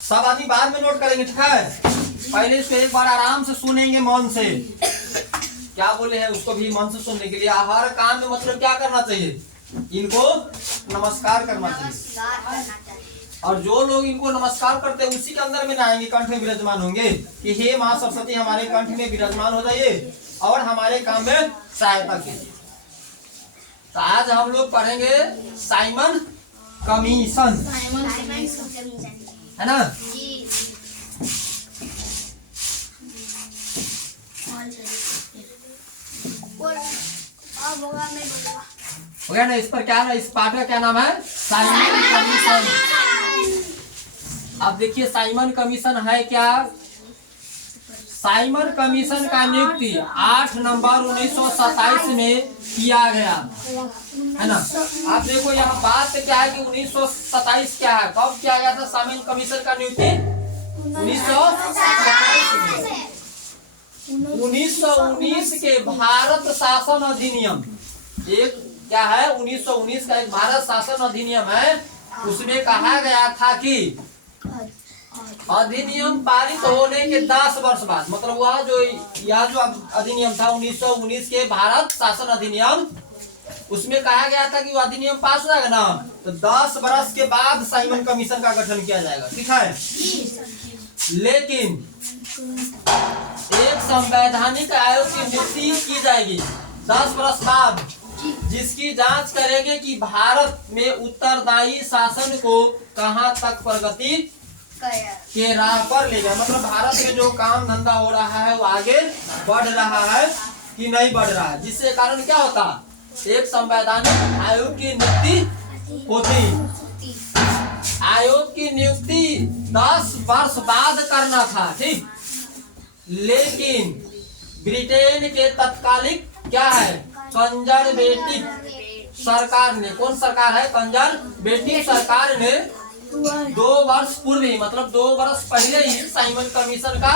सब आदमी बाद में नोट करेंगे, ठीक है। पहले इसको एक बार आराम से सुनेंगे मन से, क्या बोले हैं उसको भी मन से सुनने के लिए। हर काम में मतलब क्या करना चाहिए, इनको नमस्कार करना चाहिए। और जो लोग इनको नमस्कार करते हैं उसी के अंदर में आएंगे, कंठ में विराजमान होंगे कि हे माँ सरस्वती हमारे कंठ में विराजमान हो जाइए और हमारे काम में सहायता कीजिए। तो आज हम लोग पढ़ेंगे साइमन कमीशन, है ना। हो गया ना। इस पर क्या ना, इस पाठ का क्या नाम है, साइमन कमीशन। अब देखिए साइमन कमीशन है क्या। साइमन कमीशन का नियुक्ति 8 नवंबर 1927 में किया गया, है ना। आप देखो यहाँ बात क्या है कि 1927 क्या है, कब किया गया था साइमन कमीशन का नियुक्ति 1919 के भारत शासन अधिनियम, एक क्या है 1919 का एक भारत शासन अधिनियम है। उसमें कहा गया था कि अधिनियम पारित होने के 10 वर्ष बाद, मतलब वह जो यह जो अधिनियम था 1919 के भारत शासन अधिनियम, उसमें कहा गया था कि वो अधिनियम पास हो जाएगा ना तो 10 वर्ष के बाद साइमन कमीशन का गठन किया जाएगा, ठीक है। लेकिन एक संवैधानिक आयोग की नियुक्ति की जाएगी 10 वर्ष बाद, जिसकी जांच करेंगे कि भारत में उत्तरदायी शासन को कहां तक प्रगति के राह पर ले जाए। मतलब भारत में जो काम धंधा हो रहा है वो आगे बढ़ रहा है कि नहीं बढ़ रहा है, जिससे कारण क्या होता, एक संवैधानिक आयोग की नियुक्ति होती। आयोग की नियुक्ति 10 वर्ष बाद करना था, ठीक। लेकिन ब्रिटेन के तत्कालिक क्या है, कंजरवेटिव सरकार ने, कौन सरकार है, कंजरवेटिव सरकार ने 2 वर्ष पूर्व ही, मतलब 2 वर्ष पहले ही साइमन कमीशन का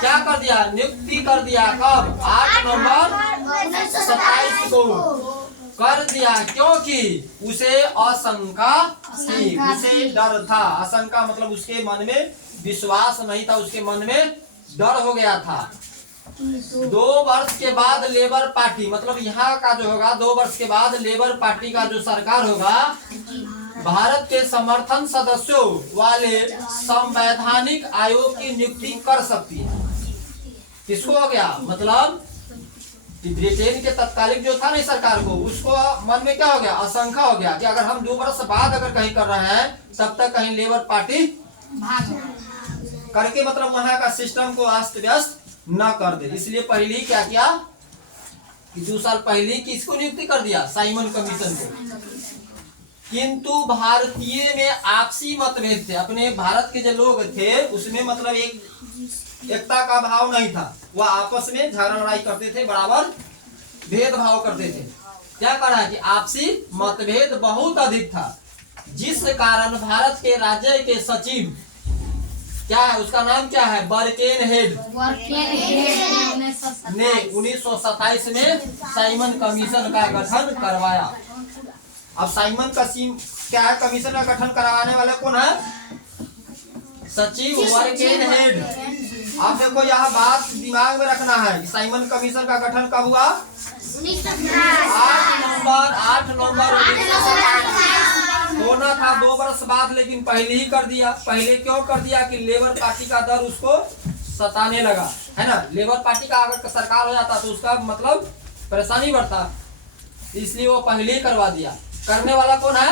क्या कर दिया, नियुक्ति कर दिया। कब, 8 नवंबर 1927 को कर दिया, क्योंकि उसे आशंका थी, उसे डर था। आशंका मतलब उसके मन में विश्वास नहीं था, उसके मन में डर हो गया था। 2 वर्ष के बाद लेबर पार्टी, मतलब यहाँ का जो होगा 2 वर्ष के बाद लेबर पार्टी का जो सरकार होगा, भारत के समर्थन सदस्यों वाले संवैधानिक आयोग की नियुक्ति कर सकती है। किसको हो गया, मतलब कि ब्रिटेन के तत्कालिक जो था ना सरकार को, उसको मन में क्या हो गया, आशंका हो गया कि अगर हम 2 वर्ष बाद अगर कहीं कर रहे हैं तब तक कहीं लेबर पार्टी करके मतलब वहां का सिस्टम को अस्त व्यस्त न कर दे। इसलिए पहले ही क्या किया कि 2 साल पहले किसको नियुक्ति कर दिया, साइमन कमीशन को। किंतु भारतीय में आपसी मतभेद थे, अपने भारत के जो लोग थे उसमें मतलब एकता का भाव नहीं था, वह आपस में झगड़ा लड़ाई करते थे, बराबर भेदभाव करते थे। क्या करा है कि आपसी मतभेद बहुत अधिक था, जिस कारण भारत के राज्य के सचिव क्या है, उसका नाम क्या है, बर्केनहेड ने 1927 में साइमन कमीशन का गठन करवाया। अब साइमन कमीशन क्या है, कमीशन का गठन करवाने वाला कौन है, सचिव बर्केनहेड। आप देखो यह बात दिमाग में रखना है कि साइमन कमीशन का गठन कब हुआ, 8 नवंबर होना था 2 वर्ष बाद, लेकिन पहले ही कर दिया। पहले क्यों कर दिया कि लेबर पार्टी का दर उसको सताने लगा, है ना। लेबर पार्टी का अगर सरकार हो जाता तो उसका मतलब परेशानी बढ़ता, इसलिए वो पहले ही करवा दिया। करने वाला कौन है,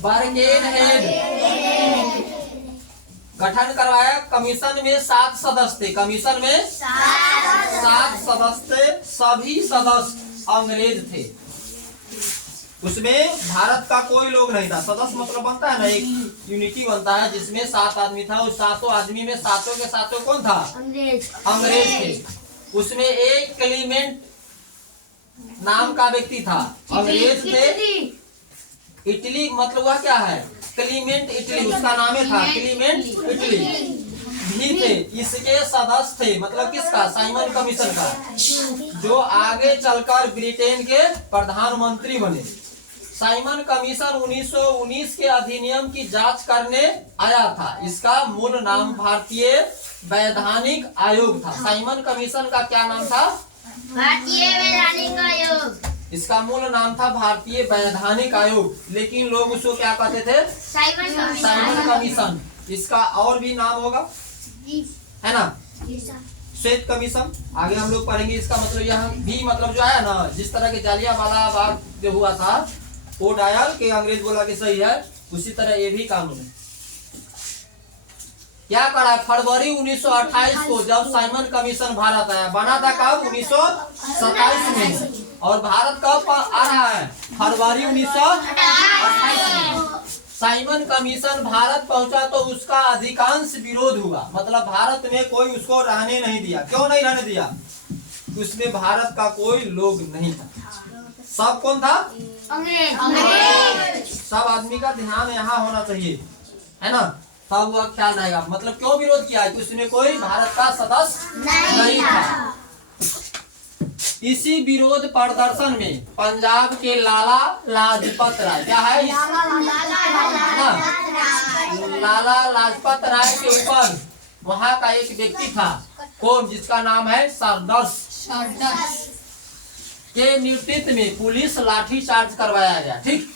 बर्केनहेड। गठन करवाया। कमीशन में 7 सदस्य थे, कमीशन में 7 सदस्य थे, सभी सदस्य अंग्रेज थे। उसमें भारत का कोई लोग नहीं था। सदस्य मतलब बनता है ना, एक यूनिटी बनता है जिसमें 7 आदमी था। उस 7 आदमी में 7 के 7 कौन था, अंग्रेज थे। उसमें एक क्लीमेंट नाम का व्यक्ति था, अंग्रेज थे। इटली मतलब वह क्या है, क्लीमेंट इटली, उसका नाम था क्लीमेंट इटली भी थे। इसके सदस्य थे, मतलब किसका, साइमन कमीशन का, जो आगे चलकर ब्रिटेन के प्रधानमंत्री बने। साइमन कमीशन 1919 के अधिनियम की जांच करने आया था। इसका मूल नाम भारतीय वैधानिक आयोग था। साइमन कमीशन का क्या नाम था? भारतीय वैधानिक आयोग। इसका मूल नाम था भारतीय वैधानिक आयोग, लेकिन लोग उसको क्या कहते थे? Simon commission. इसका और भी नाम होगा, है ना, श्वेत कमीशन। आगे हम लोग पढ़ेंगे। इसका मतलब यह भी मतलब जो है ना, जिस तरह के जालियांवाला बाग जो हुआ था वो डायल के अंग्रेज बोला कि सही है, उसी तरह ये भी कानून है। क्या करा? फरवरी 1928 को जब साइमन कमीशन भारत आया, बना था कब? 1927 में। और भारत कब आ रहा है? फरवरी 1928 में। साइमन कमीशन भारत पहुंचा तो उसका अधिकांश विरोध हुआ, मतलब भारत में कोई उसको रहने नहीं दिया। क्यों नहीं रहने दिया? उसमें भारत का कोई लोग नहीं था। सब कौन था? अंग्रेज। सब आदमी का ध्यान यहाँ होना चाहिए, है ना, तब वह ख्याल रहेगा। मतलब क्यों विरोध किया? कि उसमें कोई भारत का सदस्य नहीं था। इसी विरोध प्रदर्शन में पंजाब के लाला लाजपत राय, क्या है? लाला लाजपत राय के ऊपर वहाँ का एक व्यक्ति था, कौन? जिसका नाम है सरदर्श के नेतृत्व में पुलिस लाठी चार्ज करवाया गया। ठीक,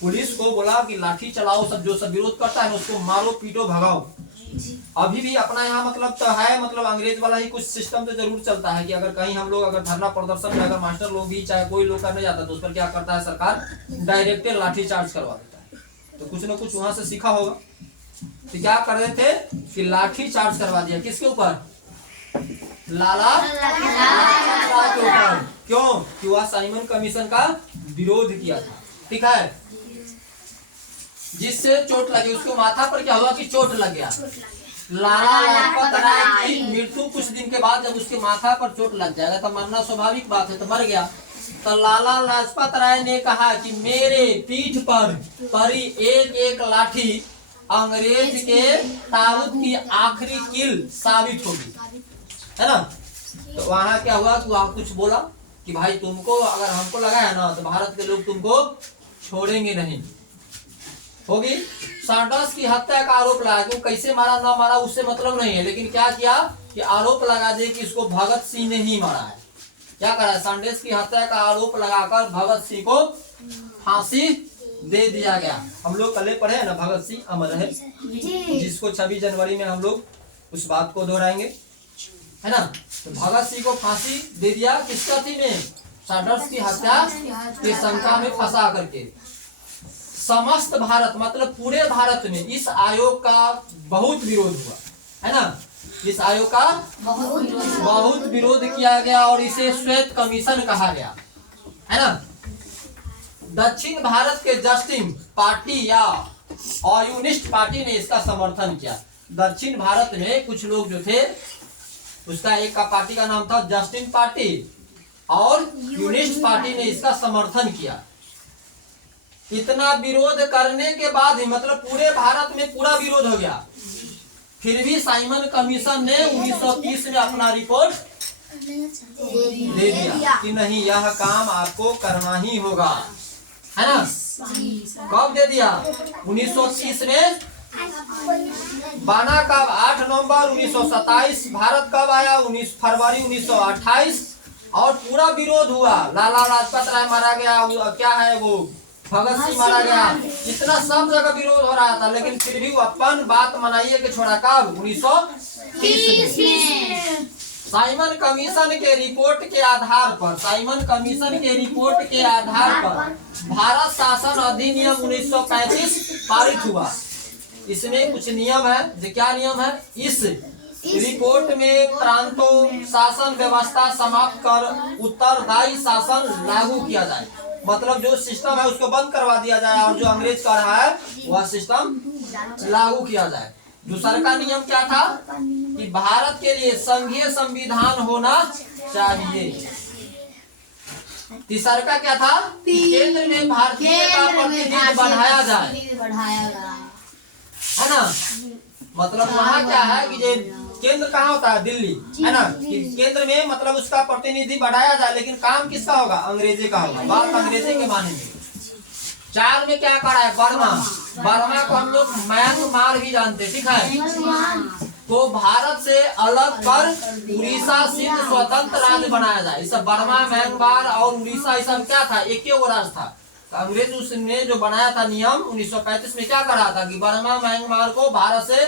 पुलिस को बोला कि लाठी चलाओ, सब जो सब विरोध करता है उसको मारो पीटो भगाओ। अभी भी अपना यहाँ मतलब तो है, मतलब अंग्रेज वाला ही कुछ सिस्टम तो जरूर चलता है कि अगर कहीं हम लोग अगर धरना प्रदर्शन में अगर मास्टर लोग भी चाहे कोई लोग करने जाता है तो उस पर क्या करता है सरकार? डायरेक्ट लाठी चार्ज करवा देता है। तो कुछ न कुछ वहां से सीखा होगा। तो क्या कर रहे थे कि लाठी चार्ज करवा दिया। किसके ऊपर? लाला के ऊपर। क्यों? कि वह साइमन कमीशन का विरोध किया था। ठीक है, जिससे चोट लगी, उसको माथा पर क्या हुआ कि चोट लग गया। लाला लाजपत राय की मृत्यु कुछ दिन के बाद जब उसके माथा पर चोट लग जाएगा तो मरना स्वाभाविक बात है, तो मर गया। तो लाला लाजपत राय ने कहा कि मेरे पीठ पर पड़ी एक एक लाठी अंग्रेज के ताबूत की आखिरी कील साबित होगी, है ना। तो वहां क्या हुआ कि वहां कुछ बोला कि भाई तुमको अगर हमको लगा है ना तो भारत के लोग तुमको छोड़ेंगे नहीं। होगी। सरदर्श की हत्या का आरोप लगा कि वो कैसे मारा ना मारा उससे मतलब नहीं है, लेकिन क्या किया कि आरोप लगा दे कि इसको भगत सिंह ने ही मारा है। क्या करा? सरदर्श की हत्या का आरोप लगाकर भगत सिंह को फांसी दे दिया गया। हम लोग कल पढ़े हैं ना, भगत सिंह अमर है, जिसको 26 जनवरी में हम लोग उस बात को दोहराएंगे, है ना। तो भगत सिंह को फांसी दे दिया किसका थी में? सरदर्श की हत्या की शंका में फंसा करके। समस्त भारत मतलब पूरे भारत में इस आयोग का बहुत विरोध हुआ, है ना। इस आयोग का बहुत विरोध किया गया और इसे श्वेत कमीशन कहा गया, है ना। दक्षिण भारत के जस्टिन पार्टी या कम्युनिस्ट पार्टी ने इसका समर्थन किया। दक्षिण भारत में कुछ लोग जो थे, उसका एक का पार्टी का नाम था जस्टिन पार्टी और कम्युनिस्ट पार्टी ने इसका समर्थन किया। इतना विरोध करने के बाद ही मतलब पूरे भारत में पूरा विरोध हो गया, फिर भी साइमन कमीशन ने 1930 में अपना रिपोर्ट दे दिया कि नहीं यह काम आपको करना ही होगा, है ना। कब दे दिया? 1930 में। बना कब? 8 नवंबर 1927। भारत कब आया? 19 फरवरी 1928। और पूरा विरोध हुआ। लाला लाजपत राय मारा गया, क्या है वो भगत सिंह मारा गया। इतना सब जगह विरोध हो रहा था, लेकिन फिर भी वो अपन बात मनाइए के छोड़ा कब? 1930 में। साइमन कमीशन के रिपोर्ट के आधार पर भारत शासन अधिनियम 1935 पारित हुआ। इसमें कुछ नियम है, जो क्या नियम है? इस रिपोर्ट में प्रांतों शासन व्यवस्था समाप्त कर उत्तरदायी शासन लागू किया जाए। मतलब जो सिस्टम है उसको बंद करवा दिया जाए और जो अंग्रेज कर रहा है वह सिस्टम लागू किया जाए। दूसरा का नियम क्या था कि भारत के लिए संघीय संविधान होना चाहिए। तीसरा का क्या था? केंद्र में भारतीय का प्रतिनिधित्व बढ़ाया जाए, है ना। मतलब वहाँ क्या है कि जो केंद्र कहाँ होता है? दिल्ली, है ना। कि केंद्र में मतलब उसका प्रतिनिधि बढ़ाया जाए, लेकिन काम किसका होगा? अंग्रेजी का होगा। बात अंग्रेजी के माने में, 4 में क्या करा है? बर्मा। बर्मा को हम लोग म्यांमार भी जानते हैं, ठीक है। तो भारत से अलग कर उड़ीसा सिंध स्वतंत्र राज्य बनाया जाए। इस बर्मा, म्यांमार और उड़ीसा ये सब क्या था? एक ही वो राज्य था। तो अंग्रेज उसने जो बनाया था नियम 1935 में क्या करा था कि बर्मा, म्यांमार को भारत से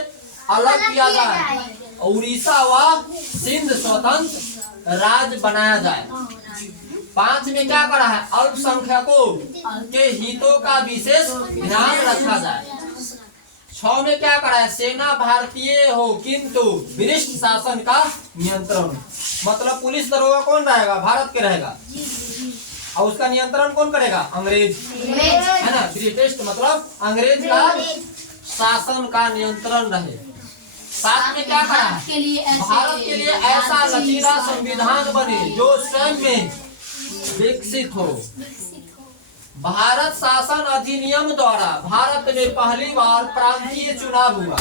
अलग किया जाए, उड़ीसा व सिंध स्वतंत्र राज्य बनाया जाए। 5 में क्या करा है? अल्पसंख्यकों के हितों का विशेष ध्यान रखा जाए। 6 में क्या करा है? सेना भारतीय हो किंतु ब्रिटिश शासन का नियंत्रण। मतलब पुलिस दरोगा कौन रहेगा? भारत के रहेगा, और उसका नियंत्रण कौन करेगा? अंग्रेज, है ना। ब्रिटिश मतलब अंग्रेज का शासन का नियंत्रण रहे। 7 में क्या करा है? भारत के लिए ऐसा लचीला संविधान बने जो स्वयं में विकसित हो। भारत शासन अधिनियम द्वारा भारत में पहली बार प्रांतीय चुनाव हुआ।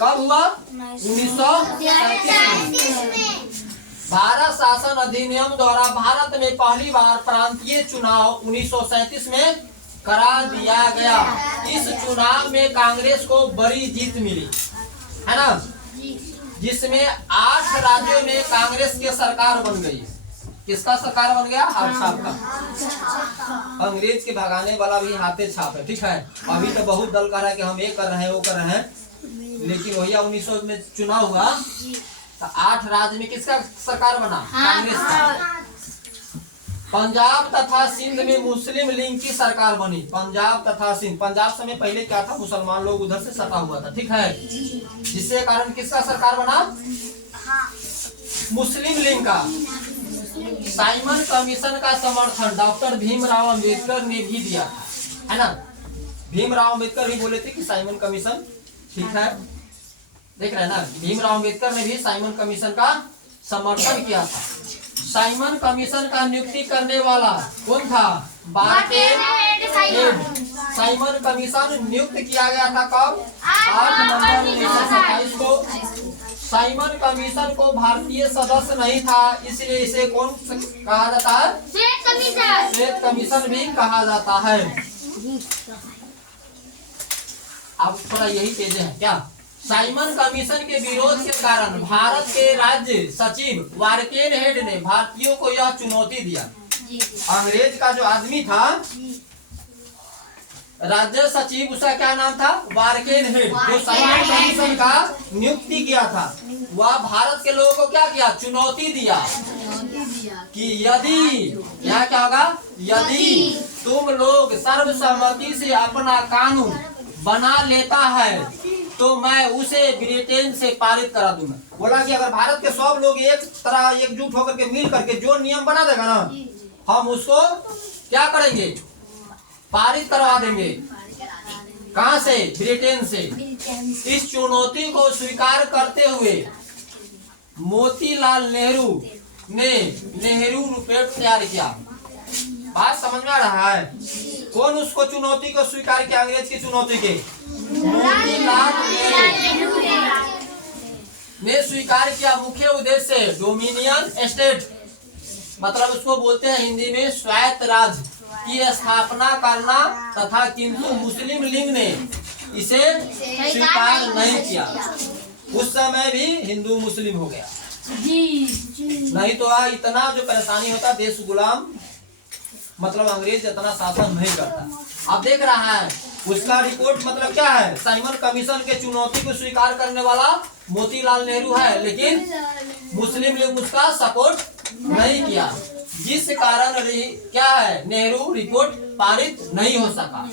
कब हुआ? 1937 में। भारत शासन अधिनियम द्वारा भारत में पहली बार प्रांतीय चुनाव 1937 में करा दिया गया। इस चुनाव में कांग्रेस को बड़ी जीत मिली, है ना, जिसमें 8 राज्यों में कांग्रेस की सरकार बन गई। किसका सरकार बन गया? हाथ छाप का। अंग्रेज के भगाने वाला भी हाथे छाप है, ठीक है। अभी तो बहुत दल कह रहा है कि हम ये कर रहे हैं वो कर रहे हैं, लेकिन वही 1900 में चुनाव हुआ तो 8 राज्य में किसका सरकार बना? कांग्रेस का। पंजाब तथा सिंध में मुस्लिम लीग की सरकार बनी। पंजाब तथा सिंध, पंजाब समय पहले क्या था? मुसलमान लोग उधर से सटा हुआ था, ठीक है। जिससे कारण किसका सरकार बना? मुस्लिम लीग का। साइमन कमीशन का समर्थन डॉक्टर भीमराव अंबेडकर ने भी दिया था, है ना। भीमराव अंबेडकर भी बोले थे कि साइमन कमीशन ठीक है, देख रहे हैं ना। भीमराव अंबेडकर ने भी साइमन कमीशन का समर्थन किया था। साइमन कमीशन का नियुक्ति करने वाला कौन था? बार्केन हेड। साइमन कमीशन नियुक्त किया गया था कब? 8 नवंबर 1927 को। साइमन कमीशन को भारतीय सदस्य नहीं था, इसलिए इसे कौन कहा जाता है? श्वेत कमीशन भी कहा जाता है। अब थोड़ा यही पेज है क्या? साइमन कमीशन के विरोध के कारण भारत के राज्य सचिव वार्केन हेड ने भारतीयों को यह चुनौती दिया। अंग्रेज का जो आदमी था राज्य सचिव, उसका क्या नाम था? वार्केन हेड, जो साइमन कमीशन का नियुक्ति किया था, वह भारत के लोगों को क्या किया? चुनौती दिया कि यदि यहाँ क्या होगा? यदि तुम लोग सर्वसम्मति से अपना कानून बना लेता है तो मैं उसे ब्रिटेन से पारित करा दूंगा। बोला कि अगर भारत के सब लोग एक तरह एकजुट होकर के मिल करके जो नियम बना देगा ना, हम उसको क्या करेंगे? पारित करवा देंगे। कहां से? ब्रिटेन से। इस चुनौती को स्वीकार करते हुए मोतीलाल नेहरू ने नेहरू रूपेट तैयार किया। बात समझ में आ रहा है? कौन उसको चुनौती को स्वीकार किया? अंग्रेज की चुनौती के मोतीलाल नेहरू ने स्वीकार किया। मुख्य उद्देश्य डोमिनियन स्टेट, मतलब उसको बोलते हैं हिंदी में स्वायत्त राज्य की स्थापना करना तथा, किंतु मुस्लिम लीग ने इसे स्वीकार नहीं किया। उस समय भी हिंदू मुस्लिम हो गया, नहीं तो इतना जो परेशानी होता, देश गुलाम मतलब अंग्रेज इतना शासन नहीं करता। अब देख रहा है उसका रिपोर्ट मतलब क्या है? साइमन कमीशन के चुनौती को स्वीकार करने वाला मोतीलाल नेहरू है, लेकिन मुस्लिम लीग उसका सपोर्ट नहीं किया, जिस कारण क्या है? नेहरू रिपोर्ट पारित नहीं हो सका।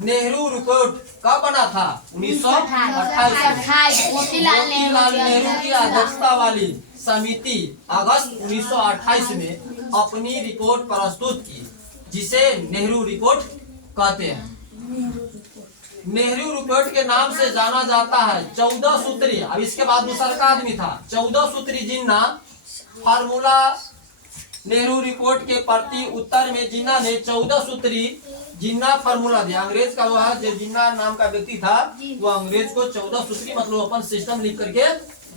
नेहरू रिपोर्ट कब बना था? 1928। मोतीलाल नेहरू की अध्यक्षता वाली समिति अगस्त 1928 में अपनी रिपोर्ट प्रस्तुत की, जिसे नेहरू रिपोर्ट कहते हैं। नेहरू रिपोर्ट के नाम से जाना जाता है 14 सूत्री। अब इसके बाद दूसरा का आदमी था 14 सूत्री जिन्ना फार्मूला। नेहरू रिपोर्ट के प्रति उत्तर में जिन्ना ने 14 सूत्री जिन्ना फार्मूला दिया। अंग्रेज का वह जो जिन्ना नाम का व्यक्ति था, वो अंग्रेज को 14 सूत्री मतलब अपन सिस्टम लिख करके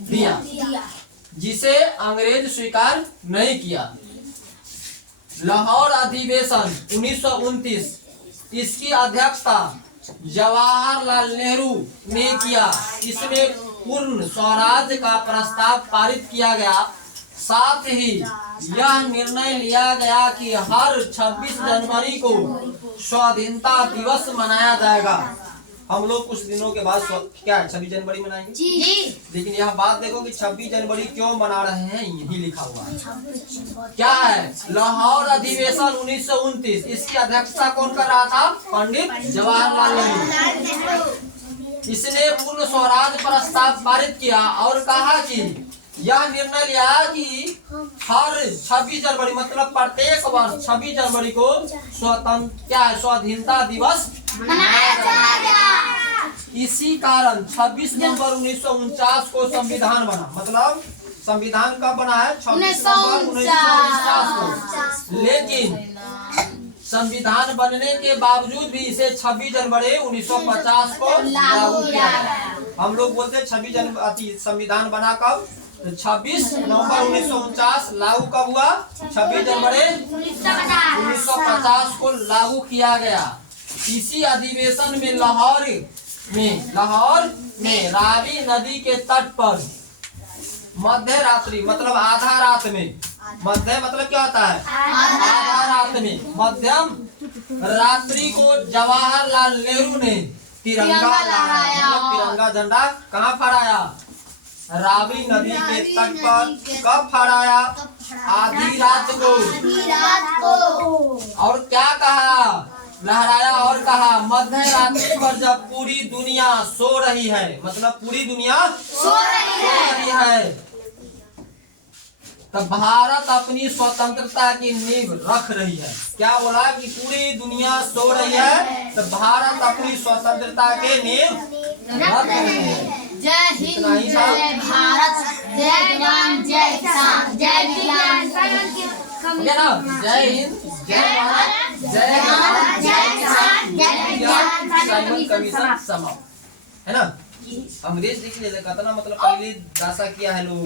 दिया, जिसे अंग्रेज स्वीकार नहीं किया। लाहौर अधिवेशन 1929 इसकी अध्यक्षता जवाहरलाल नेहरू ने किया। इसमें पूर्ण स्वराज का प्रस्ताव पारित किया गया। साथ ही यह निर्णय लिया गया कि हर 26 जनवरी को स्वाधीनता दिवस मनाया जाएगा। हम लोग कुछ दिनों के बाद क्या है 26 जनवरी मनाएंगे जी। लेकिन यह बात देखो कि 26 जनवरी क्यों मना रहे हैं, यही लिखा हुआ है। क्या है? लाहौर अधिवेशन 1929, इसकी अध्यक्षता कौन कर रहा था? पंडित जवाहरलाल नेहरू। इसने पूर्ण स्वराज प्रस्ताव पारित किया और कहा कि यह निर्णय लिया कि हर 26 जनवरी मतलब प्रत्येक वर्ष 26 जनवरी को स्वाधीनता दिवस मनाया जाएगा। इसी कारण 26 नवंबर 1949 को संविधान बना। मतलब संविधान कब बना है? 26 नवंबर 1949 को। लेकिन संविधान बनने के बावजूद भी इसे 26 जनवरी 1950 को लागू किया गया। हम लोग बोलते हैं 26 जनवरी संविधान बना कब? 26 नवंबर 1949। लागू कब हुआ? 26 जनवरी 1950 को लागू किया गया। इसी अधिवेशन में लाहौर में रावी नदी के तट पर मध्य रात्रि मतलब आधा रात में, मध्य मतलब क्या होता है? आधा रात में मध्यम रात्रि को जवाहरलाल नेहरू ने तिरंगा लहराया। तिरंगा झंडा कहाँ फहराया? रावी नदी के तट पर। कब फहराया? आधी रात को। और क्या कहा? लहराया और कहा मध्य रात्रि पर जब पूरी दुनिया सो रही है, मतलब पूरी दुनिया सो रही है, तब भारत अपनी स्वतंत्रता की नींव रख रही है। क्या बोला? कि पूरी दुनिया सो रही है तो भारत अपनी स्वतंत्रता के नींव रख रही है। जय हिंद, जय भारत, जय जवान, जय किसान, जय विज्ञान। जय हिंद, जय भारत, जय जवान, जय किसान, जय विज्ञान। साइमन कमीशन समाप्त है ना। अंग्रेज लिख लेते, कितना मतलब पहले दासा किया है लोग।